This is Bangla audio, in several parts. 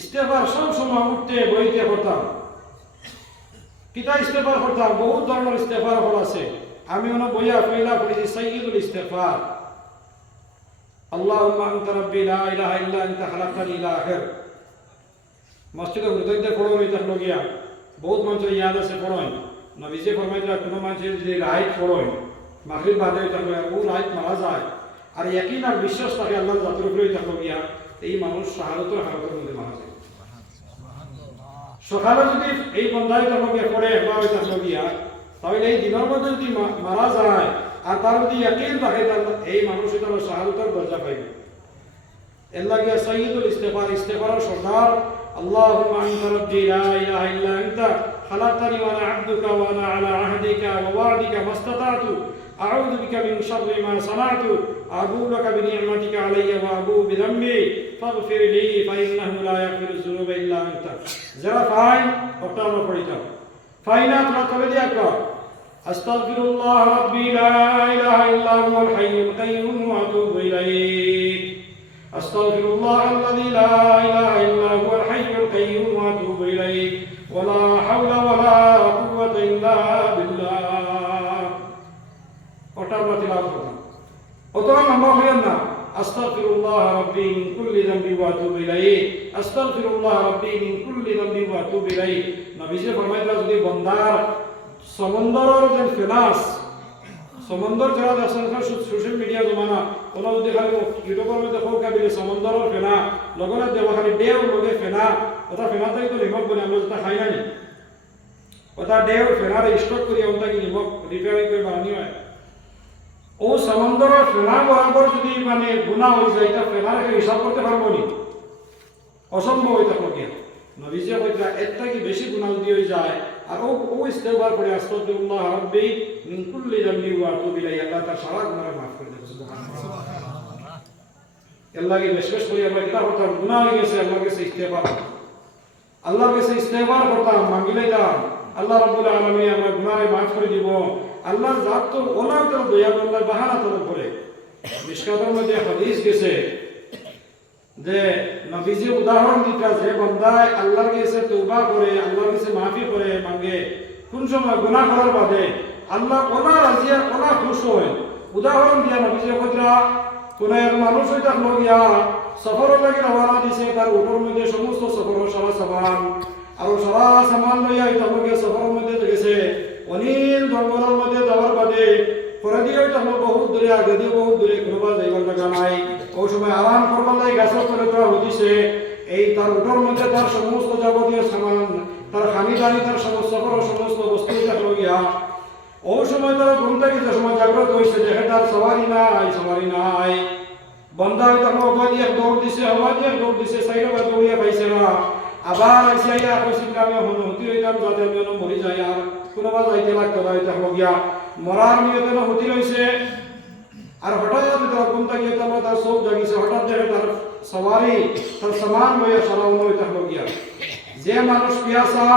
ইস্তেগফার সব সময় উঠতে বইতে করতাম। কিতা ইস্তেগফার করতাম, বহুত ধরনের ইস্তেগফার হল আছে। আমি ওনা বইয়া পয়লা পড়েছি সাইয়্যিদুল ইস্তেগফার, আল্লাহুম্মা আনতা রাব্বি লা ইলাহা ইল্লা আনতা খালাকতানি ইলা আখির। মসজিদে হুজুরদের পড়ো হইতা লগিয়া বহুত মানুষের ইয়াদ আছে পড়োয়। নবীজি ফরমাইলা কোনো মানুষের যদি রাইট পড়োয় মাগরিব বাদে হইতা ও রাইট মারা যায় আর ইয়াকিন আর বিশ্বাস থাকে আল্লাহর জাতের উপরে হইতা লগিয়া, এই মানুষ শাহাদাতের হালতের মধ্যে মারা যায়। সকালে যদি এই বন্ধাই তাকে পড়ে একবার হইতা লগিয়া, তাহলে এই দিনের মধ্যে যদি মারা যায় আর তার যদি ইয়াকিন থাকে এই মানুষ এটা শাহাদাতের দরজা পাইবে। এর লাগে সাইয়্যিদুল ইস্তেগফার, ইস্তেগফারের সর্দার আল্লাহুম্মা আনতা রাব্বি লা ইলাহা ইল্লা আনতা খালাকতানি ওয়া আনা আবদুকা ওয়া আনা আলা আহদিকা ওয়া ওয়া'দিকা মাস্তাতা'তু আউযু বিকা মিন শাররি মা সানা'তু আবুউ লাকা বিনি'মাতিকা আলাইয়া ওয়া আবুউ বিযামবি ফাগফির লি ফাইন্নাহু লা ইয়াগফিরুয যুনুবা ইল্লা আনতা। যারা ফাইন ওটা আমরা পড়িতাম। ফাইনা তোমরা তবে দিয়া কর আস্তাগফিরুল্লাহ রাব্বি লা ইলাহা ইল্লা হুয়াল হাইয়ুল কাইয়্যুম ওয়া আতুবু ইলাইহি। আস্তাগফিরুল্লাহ আল্লাযী লা ইলাহা ইল্লা হুয়াল হাইয়ুল কাইয়্যুম ওয়া আতুবু ইলাইহি ওয়া লা হাওলা ওয়া লা কুওয়াতা ইল্লা বিল্লাহ। ওটা আমরা তিলাওয়াত করতাম। অতএব লম্বা হইেন না। আস্তাগফিরুল্লাহ রাব্বি মিন কুল্লি যামবি ওয়া আতুবু ইলাইহি, আস্তাগফিরুল্লাহ রাব্বি মিন কুল্লি যামবি ওয়া আতুবু ইলাইহি। নবীজি ফরমাইলা যদি বান্দার সমুদ্রের যে ফেনাস, সমুদ্র যারা দেখছেন সোশ্যাল মিডিয়া জমানা, ওরা যদি খালি ইউটিউবের মধ্যে হোক কাবিলে সমুদ্রের ফেনা লগনে দেওয়া খালি ডেও লগে ফেনা, ওটা ফেনা থেকে তো নিমখ বলে আমরা যেটা খাই নানি, ওটা ডেও ফেনার স্টক করি ওটা কি নিমখ রিপেয়ারিং করে বানানি হয়। ও সমুদ্রের ফেনা বরাবর যদি মানে গুনাহ হয়ে যায়, এটা ফেনার হিসাব করতে পারবো নি, অসম্ভব হয়ে থাকলো কি। নবীজি কইরা একটা কি বেশি গুনাহ দিয়ে যায় আর ও ইস্তেগফার করে আস্তাগফিরুল্লাহ রাব্বি মিন কুল্লি যামবি ওয়া আতুবু ইলাইহি, আল্লাহ তাআলা সারা গুনাহ মাফ করে দেবে। সুবহানাল্লাহ। আল্লাহ কি বেশ করে আমরা কিতা করতাম, গুনাহ হয়ে গেছে আল্লাহর কাছে ইস্তেগফার, আল্লাহর কাছে ইস্তেগফার করতাম, মাঙ্গিলাইতাম আল্লাহ রাব্বুল আলামিন আমরা গুনাহ মাফ করে দিব। আল্লাহর জাত তো ওনার তো দয়া আল্লাহ বাহানা তো করে। মিশকাতের মধ্যে হাদিস গেছে যে নবীজি উদাহরণ দিতা যে বান্দায় আল্লাহর কাছে তওবা করে আল্লাহর কাছে মাফি করে মাঙ্গে, কোন সময় গুনাহ করার বাদে আল্লাহ ওনা রাজি আর ওনা খুশ হয়। উদাহরণ দিয়া নবীজি কইরা কোন এক মানুষ হইতা লগিয়া সফরের লাগি রওনা দিছে, তার উটের মধ্যে সমস্ত সফরের সারা সামান আর সারা সামান লইয়া হইতা লগিয়া সফরের মধ্যে গেছে। অনিল জঙ্গলের মধ্যে যাওয়ার বাদে পরে দিয়ে হইতা বহুত দূরে, আগে দিয়ে বহুত দূরে, কোনোবা যাইবার জায়গা নাই। ওই সময় আরাম করবার লাগে গাছের তলে তোরা হতিছে। এই তার উটোর মধ্যে তার সমস্ত যাবতীয় সামান, তার খানিদানি, তার সমস্ত সমস্ত বস্তু দেখলো গিয়া। ওই সময় তারা ঘুম থেকে যে সময় জাগ্রত হয়েছে দেখে তার সবারই নাই, সবারই নাই। বন্ধা হইতে অবাদি এক দৌড় দিছে, অবাদি এক দৌড় দিছে, সাইডে বা দৌড়িয়া পাইছে না। আবার আইসি আইয়া কইছিল আমি হতি হইতাম যাতে আমি মরি যাই আর কোনোবা যাইতে লাগতো না, হইতে গিয়া মরার নিয়তে হতি রয়েছে। আর হঠাৎ তারা ঘুম থেকে তার চোখ জাগিছে, হঠাৎ দেখে তার সবারই তার সমান লইয়া সারা হইতে গিয়া। যে মানুষ পিয়াসা,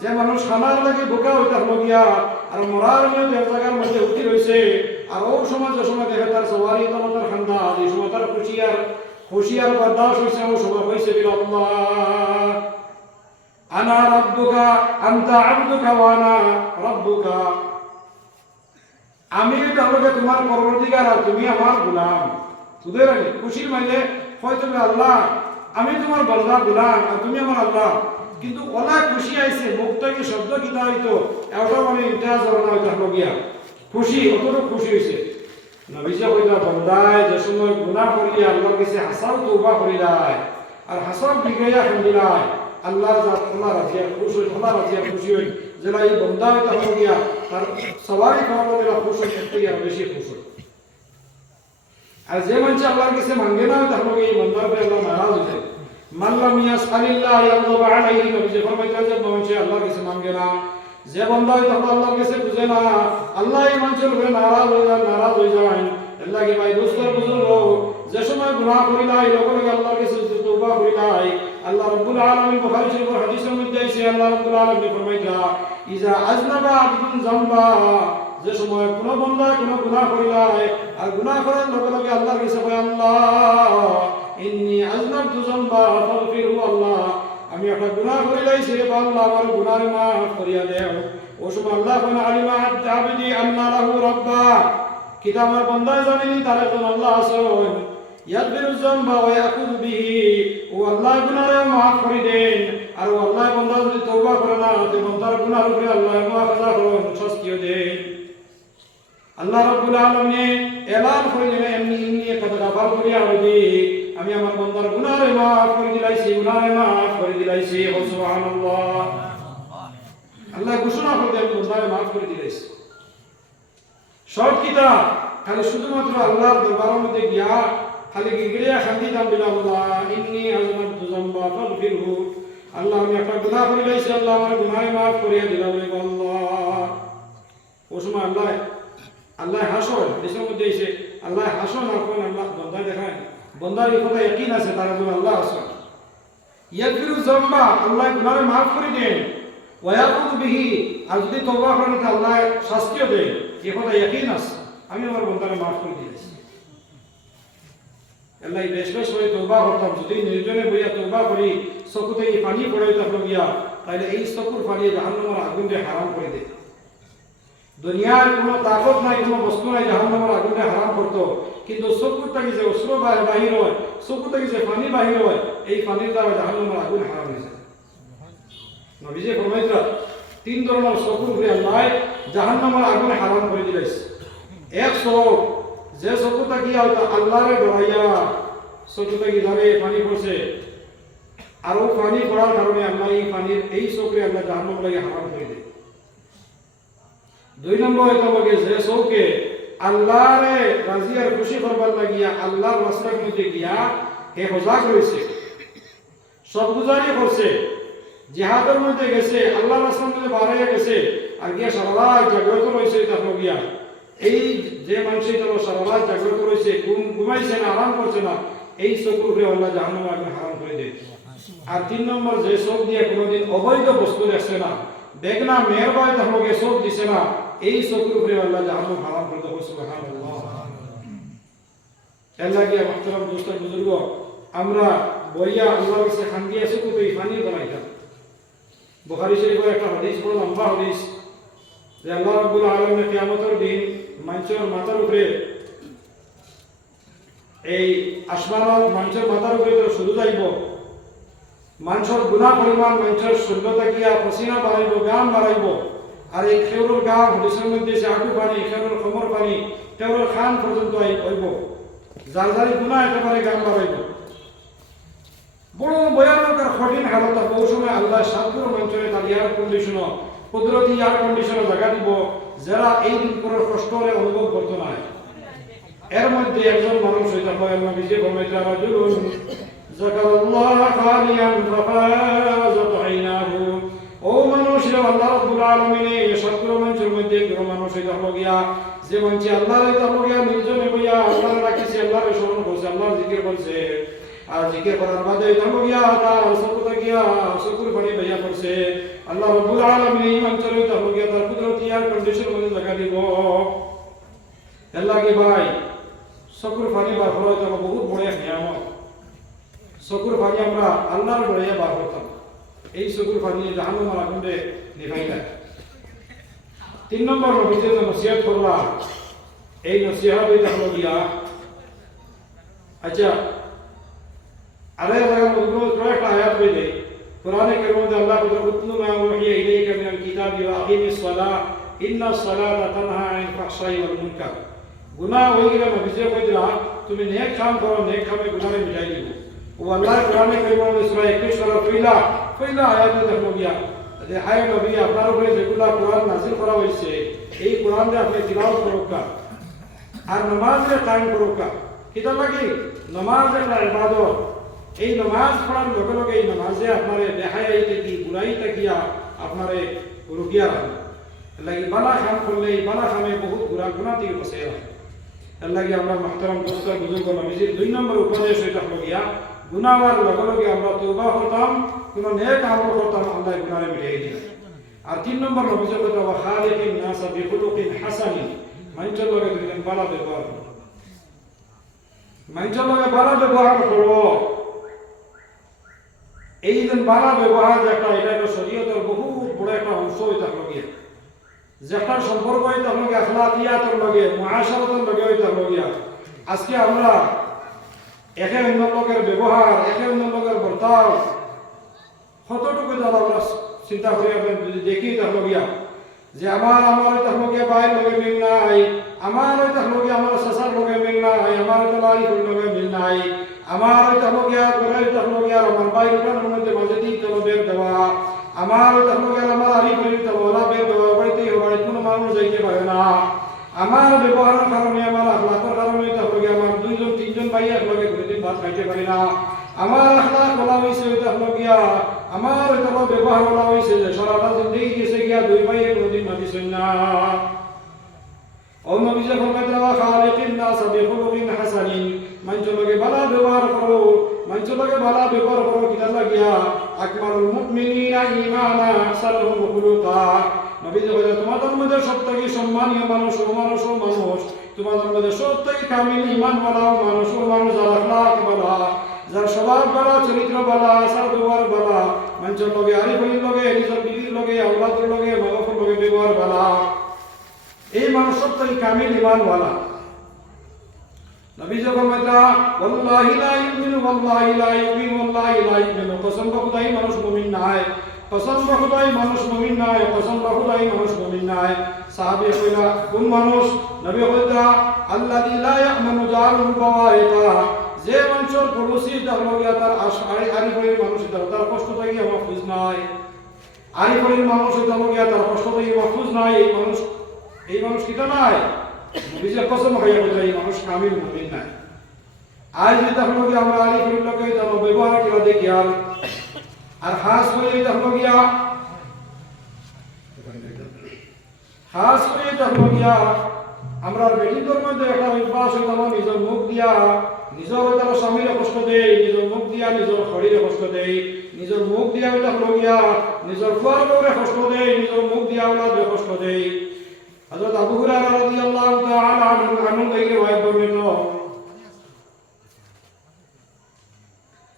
যে মানুষ খানার লাগে বোকা হইতে গিয়া আর মরার নিয়তে এক জায়গার মধ্যে উঠি রয়েছে। আর ও সময় যে সময় দেখে তার সবারই তার খান্দা, এই সময় তার খুশিয়ার বরদাস্ত হয়েছে। ও সময় হয়েছে আল্লাহ আনা রাব্বুকা আনতা আবদুকা ওয়া আনা রাব্বুকা, আমি তাহলে তোমার পরবর্তীকার আর তুমি আমার গোলাম। তোদের আগে খুশির মাঝে হয় তুমি আল্লাহ, আমি তোমার বান্দা গোলাম আর তুমি আমার আল্লাহ। কিন্তু ওলা খুশি আইছে, মুখটাকে শব্দ কিতা হইতো এটা মানে ইন্টাজ না হইতো লগিয়া খুশি, অতটুকু খুশি হইছে। নবীজি কইলা বান্দায় যে সময় গুনাহ করিয়া আল্লাহর কাছে হাসাও তওবা করিলাই আর হাসাও বিগাইয়া খান্দিলাই, আল্লাহর জাত আল্লাহ রাজি খুশ হই, আল্লাহ রাজি খুশি হই। যেটা এই বন্দা হইতে লগিয়া তার সবারই খাওয়ানো দিলা খুশ হই, একটু আর বেশি খুশ হই। আর যে মানুষ আল্লাহর কাছে মাঙ্গে না হইতে লগিয়া এই বন্দার পরে আল্লাহ নারাজ হইতে। মাল্লাম ইয়াসআলিল্লাহ ইয়াগদাব আলাইহি, নবীজি ফরমাইতা যে মানুষ আল্লাহর কাছে মাঙ্গে না, যে বান্দা হইতে আল্লাহর কাছে খুঁজে না, আল্লাহ এই মানুষের উপরে নারাজ হয়ে যায়। আল্লাহ কি ভাই দোস্তর বুজুর্গ যে সময় গুনাহ করিলাই লগে লগে আল্লাহর কাছে তওবা করিলাই, আল্লাহ রাব্বুল আলামিন বুখারী শরীফের হাদিসের মধ্যে আছে আল্লাহ রাব্বুল আলামিন ফরমাইতা ইজা আজনাবা আবদুন যামবা, যে সময় কোন বান্দা কোন গুনাহ করিলাই আর গুনাহ করার লগে লগে আল্লাহর কাছে কয় আল্লাহ ইন্নী আজনাবতু যামবা ফাগফিরহু, আল্লাহ আমি একটা গুনাহ করে লাইছি আল্লাহ আমার গুনাহর মাফ করিয়া দেও ও সময় আল্লাহ কোন আলিমা আবদি আন্না লাহু রাব্বা কিতাব আমার বান্দা জানেনি তার একজন আল্লাহ আছেন ইয়াগফিরু যামবা ওয়া ইয়াকুযু বিহি ও আল্লাহ গুনাহরে মাফ করে দেন আর ও আল্লাহ বান্দা যদি তওবা করে না তে বান্দার গুনাহর উপরে আল্লাহ মাফ করেন শাস্তিও দেন আল্লাহ রাব্বুল আলামিন এলান করে দিলেন এমনি এমনি কত গাফার করিয়া হইবে আমি আমার বান্দার গুনাহরে মাফ করে দিলাইছি গুনাহরে মাফ করে দিলাইছি সুবহানাল্লাহ আল্লাহ ঘোষণা করে দেন বান্দারে মাফ করে দিলাইছি সব কিতাব খালি শুধুমাত্র আল্লাহর দরবারের মধ্যে গিয়া খালি গিগড়িয়া খান্দি দাম বিলা বলা ইন্নী আযমাতু যামবা ফাগফিরহু আল্লাহ আমি একটা গুনাহ করে লাইছি আল্লাহ আমার গুনাহরে মাফ করিয়া দিলাম আল্লাহ ও সময় আল্লাহ হাসন দেশের মধ্যে এসে আল্লাহ হাসন আর কোন আল্লাহ বান্দা দেখায় বান্দার এই কথা ইয়াকিন আছে তারা যেন আল্লাহ হাসন ইয়াগফিরু যামবা আল্লাহ গুনাহরে মাফ করে দেন ওয়া ইয়াকুযু বিহি আর যদি তওবা করেন তাহলে আল্লাহ শাস্তিও দেন এই কথা ইয়াকিন আছে আমি আমার বান্দারে মাফ করে দিয়েছি আল্লাহ বেশ বেশ করে তওবা করতাম যদি নির্জনে বইয়া তওবা করি চকুতে এই পানি পড়াইতাম গিয়া তাহলে এই চকুর পানি জাহান্নামের আগুন দিয়ে হারাম করে দেয় দুনিয়ার কোনো তাকত নাই কোনো বস্তু নাই জাহান্নামের আগুন দিয়ে হারাম করতো কিন্তু চকুর থেকে যে অস্ত্র বাহির হয় চকুর থেকে যে পানি বাহির হয় এই পানির দ্বারা জাহান্নামের আগুন হারাম হয়ে যায় নবীজি ফরমাইতা তিন ধরনের চকুর উপরে আল্লাহ জাহান্নামের আগুন হারাম করে দিয়েছে এক চোখ যে চকুটা কি আল্লাহরে ডরাইয়া চকুটা কি ধরে পানি পড়ছে আর ও পানি পড়ার কারণে আল্লাহ এই পানির এই চোখে আল্লাহ জাহান্নাম লাগে হারাম করে দেয় দুই নম্বর হইতে হবে যে চোখে আল্লাহরে রাজি আর খুশি করবার লাগিয়া আল্লাহর রাস্তার মধ্যে গিয়া হে সজাগ রয়েছে সব গুজারি করছে জিহাদের মধ্যে গেছে আল্লাহ রাস্তার মধ্যে বাড়াইয়া গেছে আর গিয়া সারা রাত জাগ্রত রয়েছে তারপর গিয়া এই যে মানুষ সারা রাত জাগ্রত রয়েছে ঘুমাইছে না আরাম করছে না এই চোখের উপরে আল্লাহ জাহান্নাম আগুন হারাম করে দেয় আর তিন নম্বর যে চোখ দিয়ে কোনোদিন অবৈধ বস্তু দেখছে না দেখনা মেহরবাই তাহলে চোখ দিছে না এই চোখের উপরে আল্লাহ জাহান্নাম হারাম করে দেব সুবহানাল্লাহ আল্লাহ কি মুহতারাম দোস্ত বুজুর্গ আমরা বইয়া আল্লাহর কাছে খান্দি আছে তো এই পানি বানাইতাম বুখারী শরীফের একটা হাদিস বড় লম্বা হাদিস যে আল্লাহ রাব্বুল আলামিন কিয়ামতের দিন মানুষের মাথার উপরে এই আসমানের মানুষের মাথার উপরে শুধু যাইব মানুষের গুনাহ পরিমাণ মানুষের শূন্যতা গিয়া পসিনা বাড়াইব গাম বাড়াইব আর এই খেউরের গাম হাদিসের মধ্যে যে আটু পানি খেউরের কোমর পানি খেউরের খান পর্যন্ত আইব যার যারি গুনাহ একেবারে গাম বাড়াইব বড় ভয়ানক আর কঠিন হালত বহু সময় আল্লাহ সাতগুলো মানুষের তার এয়ার কন্ডিশন কুদরতি এয়ার কন্ডিশনে জায়গা দিব যারা এই দিন করে কষ্টরে অনুভব করতো না এর মধ্যে একজন মানুষ হইতে হয় নবীজি ফরমাইতে রাজুলুন যাকারাল্লাহ খালিয়ান ফাফাযাত আইনাহু ও মানুষ আল্লাহ রাব্বুল আলামিন এই সাতগুলো মানুষের মধ্যে একজন মানুষ হইতে গিয়া যে মানুষ আল্লাহর হইতে গিয়া নির্জনে বইয়া আল্লাহর রাখিছে আল্লাহর স্মরণ করছে আল্লাহর জিকির করছে আর জিকির করার বাদে ধর্ম গিয়া তার চকুতে গিয়া চকুর পানি বইয়া পড়ছে আল্লাহ রাব্বুল আলামিন এই মানুষের হইতে গিয়া তার কুদরতি এয়ার কন্ডিশন মধ্যে জায়গা দিব আল্লাহ কি ভাই চকুর পানি বার করা হইতে বহুত বড় এক নিয়ামত চকুর পানি আমরা আল্লাহর ডরাইয়া বার করতাম এই চকুর পানি জাহান্নামের আগুনে নিভাই না তিন নম্বর নবীজি যে নসিহত করলা এই নসিহত হইতে গিয়া আচ্ছা আরে জায়গার মধ্যে কয়েকটা আয়াত হইলে কোরআনে কারীমের মধ্যে আল্লাহ বলেন উতলু মা উহিয়া ইলাইকা মিনাল কিতাবি ওয়া আকিমিস সালাহ ইন্নাস সালাতা তানহা আনিল ফাহশাই ওয়াল মুনকার গুনাহ হয়ে গেলে নবীজি কইরা তুমি নেক কাম করো নেক কামে গুনাহে মিটাই দিব ও আল্লাহ কোরআনে কারীমের মধ্যে সূরা 21 সূরা পয়লা আয়াতে দেখো গিয়া যে হায় নবী আপনার উপরে যেগুলা কোরআন নাযিল করা হয়েছে এই কোরআনকে আপনি তিলাওয়াত করুকা আর নামাজে কায়েম করুকা কিটা লাগি নামাজ একটা ইবাদত এই নামাজ পড়ার লগে লগে এই নামাজে আপনারে বেহায়াই থেকে বুড়াই থাকিয়া আপনারে রুকিয়া রাখবে লাগি বালা খাম করলে এই বালা খামে বহুত গুণা থেকে বসে রাখে লাগি আমরা মুহতারাম দোস্ত বুজুর্গ নবীজির দুই নম্বর উপদেশ হইতে হলো গিয়া গুনাহর লগে লগে আমরা তওবা করতাম কোন নেক আমল করতাম আল্লাহ গুনাহে মিটাই দিবেন আর তিন নম্বর নবীজি কইতা ওয়া খালিকিন নাস বিখুলুকিন হাসানিন মানুষের লগে দুইজন বালা ব্যবহার করো মানুষের লগে বালা ব্যবহার করো এই যে বালা ব্যবহার যে একটা এটা একটা শরীয়তের বহুত বড় একটা অংশ হইতে লগে যে একটা সম্পর্ক হইতে লগে আখলাকিয়াতের লগে মুআশারাতের লগে হইতে লগে আজকে আমরা একে অন্য লোকের ব্যবহার একে অন্য লোকের বর্তাও কতটুকু তাহলে আমরা চিন্তা করি যদি দেখি তাহলে যে আমার তাহলে বাইর লগে মিল নাই আমার তাহলে আমার শাসার লগে মিল নাই আমার তাহলে লগে মিল নাই আমার তাহলে গড়াই তাহলে আর আমার বাইরটার মধ্যে মাঝে দিই তাহলে বের দেওয়া আমার তাহলে আমার আরি করি তাহলে বের দেওয়া বাড়িতে কোনো মানুষ যাইতে পারে না আমার ব্যবহারের কারণে আমার আখলাকের কারণে তাহলে আমার দুইজন তিনজন ভাই একলগে কোনোদিন ভাত খাইতে পারি না আমার আখলাক বলা হয়েছে তাহলে আমার তাহলে ব্যবহার বলা হয়েছে যে সারাটা জিন্দগি গেছে গিয়া দুই ভাই কোনোদিন মাতিছেন না ও নবী যে ফরমাইতে ওয়া খালিকিন নাস বিখুলুকিন হাসানিন মানুষের লগে ভালো ব্যবহার করো মানুষের লগে ভালো ব্যবহার করো কিনা লাগিয়া আকমালুল মুমিনিনা ঈমানা আহসানুহুম খুলুকা নবী যে বলে তোমাদের মধ্যে সবথেকে সম্মানীয় মানুষ তোমাদের মধ্যে সবথেকে কামিল ঈমানওয়ালা মানুষ যার আখলাক ভালো যার স্বভাব ভালো চরিত্র ভালো আচার ব্যবহার ভালো মানুষের লগে আরিফির লগে নিজের বিবির লগে আওলাদের লগে মাগফের লগে ব্যবহার ভালো এই মানুষ সবথেকে কামিল ঈমানওয়ালা নবী যখন বলতা ওয়াল্লাহি লা ইউমিনু ওয়াল্লাহি লা ইউমিনু ওয়াল্লাহি লা ইউমিনু কসম খোদাই মানুষ মুমিন নাই কসম খোদাই মানুষ মুমিন নাই কসম খোদাই মানুষ মুমিন নাই সাহাবী কইলা কোন মানুষ নবী বলতা আল্লাযী লা ইয়ামানু জারুহু বাওয়াইতা যে মানুষের পড়োশী তাহলে তার আরিফের মানুষ তার কষ্ট থেকে মাহফুজ নাই আরিফের মানুষ তাহলে তার কষ্ট থেকে মাহফুজ নাই এই মানুষ কিটা নাই নবীজি কসম খাইয়া বলে এই মানুষ কামিল মুমিন নাই আজ যদি তাহলে আমরা আরিফের লোকে তাহলে ব্যবহার করে দেখি আর খাস করে তাহলে আমরা বেটিদের মধ্যে একটা অভ্যাস হইতাম নিজের মুখ দিয়া নিজের তারা স্বামীরে কষ্ট দেয় নিজের মুখ দিয়া নিজের শরীরে কষ্ট দেয় নিজের মুখ দিয়া তাহলে নিজের ফুয়ার বউরে কষ্ট দেয় নিজের মুখ দিয়া ওলাদে কষ্ট দেয় হযরত আবু হুরায়রা রাদিয়াল্লাহু তাআলা আনহু থেকে riwayat বর্ণিত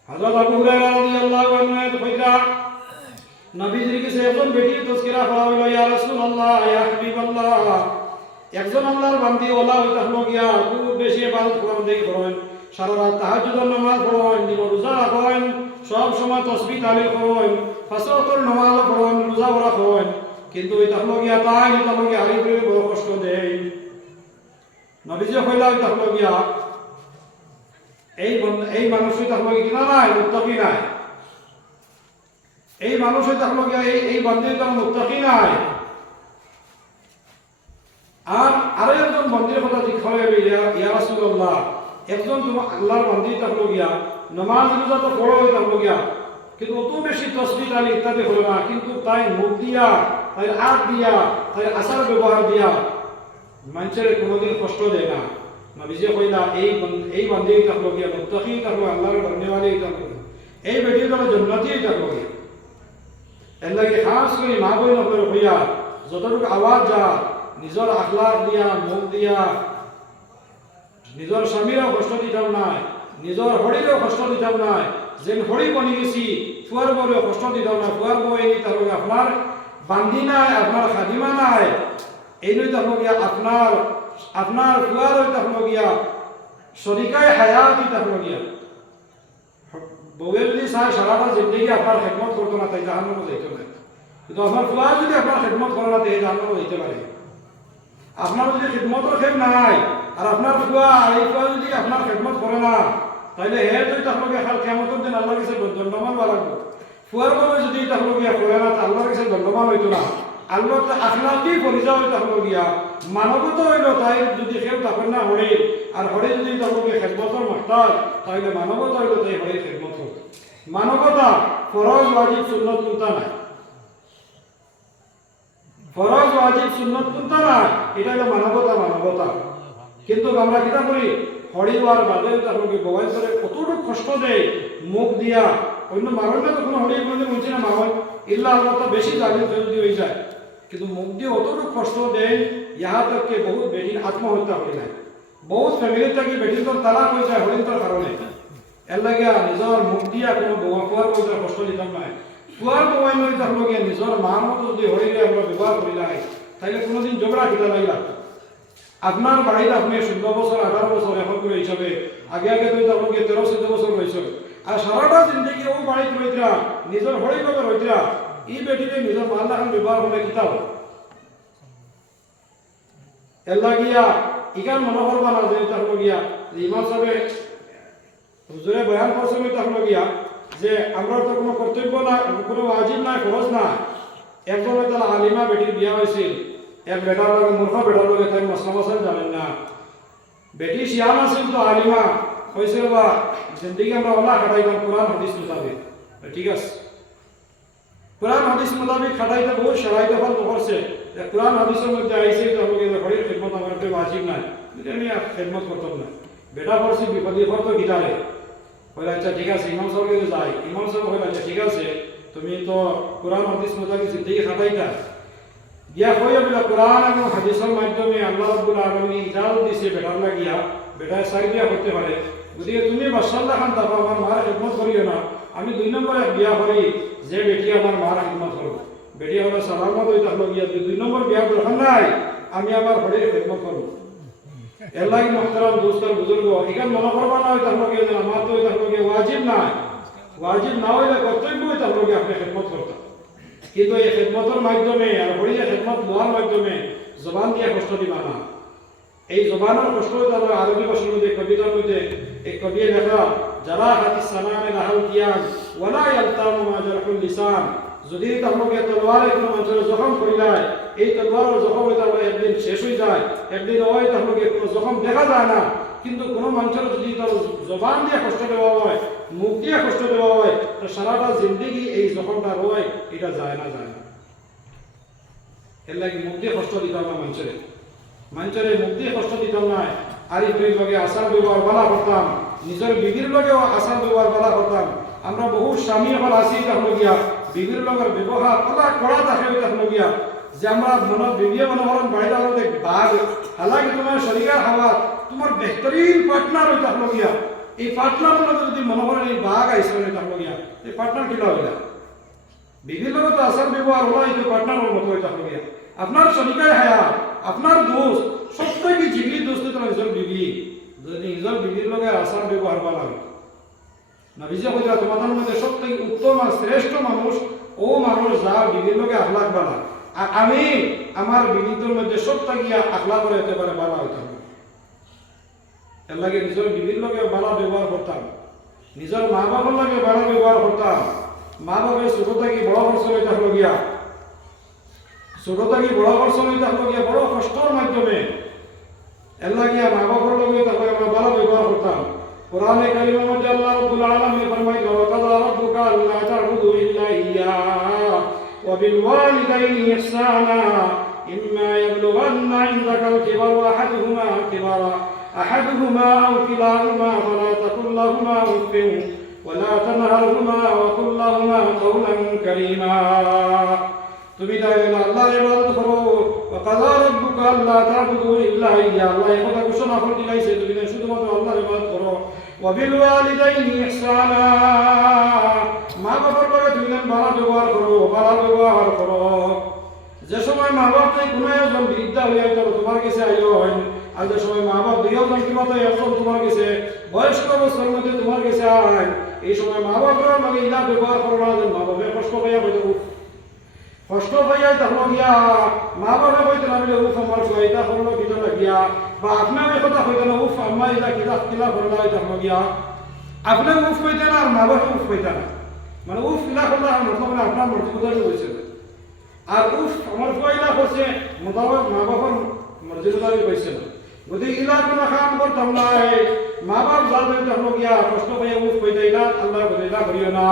হযরত আবু হুরায়রা রাদিয়াল্লাহু আনহু কইরা নবীজির কাছে একজন বেটির তাযকিরা করা হলো ইয়া রাসূলুল্লাহ ইয়া হাবিবাল্লাহ একজন আল্লাহর বান্দি ওলা হইতা হলো গিয়া খুব বেশি ইবাদত করেন দেই করেন সারা রাত তাহাজ্জুদের নামাজ পড়েন রোজা রাখেন সব সময় তাসবিহ তাহলিল করেন ফাজরের নামাজ পড়েন রোজা রাখেন কিন্তু ওই তাহলে গিয়া তাই তাহলে গিয়া আরিফের বড় কষ্ট দেয় নবীজি কইলা তাহলে গিয়া এই মানুষই তাহলে কিনা নাই মুত্তাকি নাই এই মানুষই তাহলে গিয়া এই বান্দি তার মুত্তাকি নাই আর আরো একজন বান্দির কথা জিজ্ঞাসা হবে ইয়া রাসূলুল্লাহ একজন তোমার আল্লাহর বান্দি তাহলে গিয়া নামাজ রোজা তো পড়ো তাহলে গিয়া কিন্তু অত বেশি তাসবিহ তাহলিল ইত্যাদি হলো না কিন্তু তাই মুখ দিয়া তাই হাত দিয়া তাই আচার ব্যবহার দিয়া মানুষের কোনোদিন কষ্ট দেয় না নবীজি কইলা এই বান্দি তাহলে গিয়া মুত্তাকি তাহলে আল্লাহর বান্দিওয়ালি তাহলে এই বেটি তাহলে জান্নাতি তাহলে গিয়া এর লাগে খাস করে মা বই নকলে হইয়া যতটুকু আওয়াজ যা নিজের আখলাক দিয়া মুখ দিয়া নিজের স্বামীরও কষ্ট দিতাম নাই নিজের হরিরও কষ্ট দিতাম নাই যেন হরি বনি গেছি ফুয়ার বউরেও কষ্ট দিতাম না ফুয়ার বউ এনে তাহলে আপনার বান্দি নাই আপনার খাদিমা নাই এই নই তাহলে গিয়া আপনার ফুয়ার ওই তাহলে গিয়া শরিকায় হায়াতি তাহলে গিয়া বউয়ে যদি চায় সারাটা জিন্দগি আপনার খেদমত করতো না তাই জাহান্নামে যাইতো না কিন্তু আপনার ফুয়া যদি আপনার খেদমত করে না তাই জাহান্নামে যাইতে পারে আপনার যদি খিদমতের খেদ নাই আর আপনার ফুয়া এই ফুয়া যদি আপনার খেদমত করে না তাহলে হে তুই তাহলে খাল কিয়ামতের দিন আল্লাহর কাছে দণ্ডমান হওয়া লাগবে ফুয়ার বাবা যদি তাহলে গিয়া করে না আল্লাহর কাছে দণ্ডমান হইতো না আল্লাহ আখলাকি পরিচয় হইতে হলো গিয়া মানবতা হইল তাই যদি কেউ তখন না হরে আর হরে যদি তাহলে খেদমতের মাস্টার তাহলে মানবতা হইল তাই হরে খেদমত মানবতা ফরজ ওয়াজিব সুন্নত কোনটা নাই ফরজ ওয়াজিব সুন্নত কোনটা নাই এটা হলো মানবতা কিন্তু আমরা কিটা করি হরিবার বাদে তাহলে বগাই করে কতটুকু কষ্ট দেয় মুখ দিয়া অন্য মারণ না তো কোনো হরি কোনোদিন বলছি না মারণ ইল্লা আল্লাহ বেশি জালিম যদি হয়ে যায় কিন্তু মুখ দিয়ে অতটুকু কষ্ট দেয় ইহা তক বহুত বেটির আত্মহত্যা হয়ে যায় বহুত ফ্যামিলি থেকে বেটির তো তালাক হয়ে যায় হরিণটার কারণে এর লাগে নিজের মুখ দিয়া কোনো বোয়া খোয়ার মধ্যে কষ্ট দিতাম নাই খোয়ার বোয়াই নই তার লগে নিজের মার মতো যদি হইলে আমরা ব্যবহার করি নাই তাহলে কোনোদিন ঝগড়া কিনা নাই লাগতো আপনার বাড়িতে আপনি 16 বছর 18 বছর এখন করে হিসাবে আগে আগে তো তার লগে 13-14 বছর রয়েছে আর সারাটা জিন্দগি ও বাড়িতে রইতরা নিজের হরি লগে রইতরা এই বেটিতে নিজের মাল এখন ব্যবহার হলে কিতাব এর লাগিয়া ইকান মনে করবা না যে তার লগিয়া ইমাম সাহেব হুজুরে বয়ান করছে তার লগিয়া যে আমরা তো কোনো কর্তব্য না কোনো ওয়াজিব না খরচ না একজন তার আলিমা বেটির বিয়া হয়েছিল এক বেটার লগে মূর্খ বেটার লগে তাই মশলা মশলা জানেন না বেটি শিয়ান আছিল তো আলিমা হয়েছিল বা জিন্দগি আমরা ওলা খাটাইতাম কোরআন হাদিস মোতাবেক ঠিক আছে কোরআন হাদিস মোতাবেক খাটাইতে বহু সরাইতে ফল করছে কোরআন হাদিসের মধ্যে আইসে তো আমাকে ঘরের খেদমত আমার একটা ওয়াজিব নাই আমি খেদমত করতাম না বেটা পড়ছি বিপদে পড়তো গিটারে বলে আচ্ছা ঠিক আছে ইমাম সাহেবকে যাই ইমাম সাহেব বলে আচ্ছা ঠিক আছে তুমি তো কোরআন হাদিস মোতাবেক জিন্দগি খাটাইতা গিয়া কইয়া বলে কোরআন এবং হাদিসের মাধ্যমে আল্লাহ রাব্বুল আলামিন ইজাজত দিয়েছে বেটার লাগিয়া বেটা সাইড দিয়া করতে পারে গতিকে তুমি মাশাআল্লাহ খান তারপর আমার মার খেদমত করিও না আমি 2 নম্বরে বিয়া করি যে বেটি আমার মার খেদমত করব বেটি হলো সালামত হইতে হলো গিয়া 2 নম্বর বিয়া দরকার নাই আমি আমার হরির খেদমত করব এর লাগি মুহতারাম দোস্তর বুজুর্গ এখান মনে করবা না হইতে হলো গিয়া আমার তো হইতে হলো গিয়া ওয়াজিব নাই ওয়াজিব না হইলে কর্তব্য হইতে হলো গিয়া আপনি খেদমত করতেন কিন্তু এই খেদমতের মাধ্যমে আর হরিয়া খেদমত লওয়ার মাধ্যমে জবান দিয়ে কষ্ট দিবা না এই জবানের কষ্ট হইতে হলো আরবি ভাষার মধ্যে কবিতার মধ্যে এই কবি লেখা যারা হাতি সানামে লাহাল কিয়ান ওয়ালা ইয়ালতামু মা জারহুল লিসান যদি তাহলে তলোয়ারে কোনো মানুষের জখম করিলায় এই তলোয়ারের জখম হইতে হলো একদিন শেষ হয়ে যায় একদিন ওই তাহলে কোনো জখম দেখা যায় না কিন্তু কোনো মানুষের যদি তার জবান দিয়ে কষ্ট দেওয়া হয় মুখ দিয়ে কষ্ট দেওয়া হয় তো সারাটা জিন্দগি এই জখমটা রয় এটা যায় না এর লাগে মুখ দিয়ে কষ্ট দিতাম না মানুষের মুখ দিয়ে কষ্ট দিতাম না আরিফের লগে আচার ব্যবহার বালা করতাম নিজের বিবির লগেও আচার ব্যবহার বালা করতাম আমরা বহু স্বামী হল আছি তাহলে গিয়া বিবির লগের ব্যবহার কলা কড়া থাকে তাহলে গিয়া যে আমরা মনে বিবিয়ে মনে হলেন বাড়িতে হলে বাঘ হালাকি তোমার শরীরের হাওয়া তোমার বেহতরিন পার্টনার হইতে হলো গিয়া এই পার্টনার লগে যদি মনে করেন এই বাঘ আইসে তাহলে গিয়া এই পার্টনার কিলা হইলা বিবির লগে তো আচার ব্যবহার হলো এই পার্টনারের মতো হইতে হলো গিয়া আপনার শরীরের হায়া আপনার দোষ সবথেকে জিগির দোষ তো নিজের বিবি যদি নিজের বিবির লগে আচার ব্যবহার করা লাগে নবীজি কইলা তোমাদের মধ্যে সবথেকে উত্তম আর শ্রেষ্ঠ মানুষ ও মানুষ যার বিবির লগে আখলাক বালা আর আমি আমার বিবিদের মধ্যে সবথেকে আখলাক করে হতে পারে বালা হইতাম এর লাগে নিজের বিবির লগে বালা ব্যবহার করতাম নিজের মা বাবার লগে বালা ব্যবহার করতাম মা বাবার ছোট থেকে বড় বর্ষ হইতে হলো গিয়া ছোট থেকে বড় বর্ষ হইতে হলো গিয়া বড় কষ্টর মাধ্যমে এর লাগে মা বাবার লগে তাহলে আমরা বালা ব্যবহার করতাম قرآن کریم میں اللہ رب العالمین فرمائے وقضى ربك الا تعبدوا الا اياه وبالوالدين احسانا اما يبلغن عندك الكبر احدهما او كلاهما فلا تقل لهما اف ولا تنهرهما وقل لهما قولا كريما তুমি তাহলে আল্লাহর ইবাদত করো وقضى ربك الا تعبدوا الا اياه আল্লাহ এই কথা ঘোষণা করে দিয়েছে তুমি শুধুমাত্র আল্লাহর ইবাদত করো وبالوالدين احسانا মা বাবার লগে তুমি ভালো ব্যবহার করো যে সময় মা বাপ থেকে কোনো একজন বৃদ্ধা হয়ে তো তোমার কাছে আইও হয় আর যে সময় মা বাপ দুইজন কিংবা তো একজন তোমার কাছে বয়স্ক অবস্থার মধ্যে তোমার কাছে আয় এই সময় মা বাবার লগে ইলা ব্যবহার করো না মা বাপের কষ্ট পাইয়া হয়তো কষ্ট পাইয়া তাহলে গিয়া মা বাবা হইতে না বলে উফ আমার এটা করলো কিটা লাগিয়া বা আপনার এই কথা হইতে না উফ আম্মা এটা কিলা করলো তাহলে গিয়া আপনি উফ হইতে না আর মা বাবা উফ হইতে না মানে উফ কিলা করলো আর মতলব না আপনার মর্জি কোথায় হয়েছে আর উফ আমার কইলা করছে মোতাবেক মা বাবার মর্জি কোথায় হয়েছে না যদি ইলা কোনো কাম করতাম না মা বাপ যা হইতে হলো গিয়া কষ্ট পাইয়া উফ হইতে ইলা আল্লাহ বলে ইলা করিও না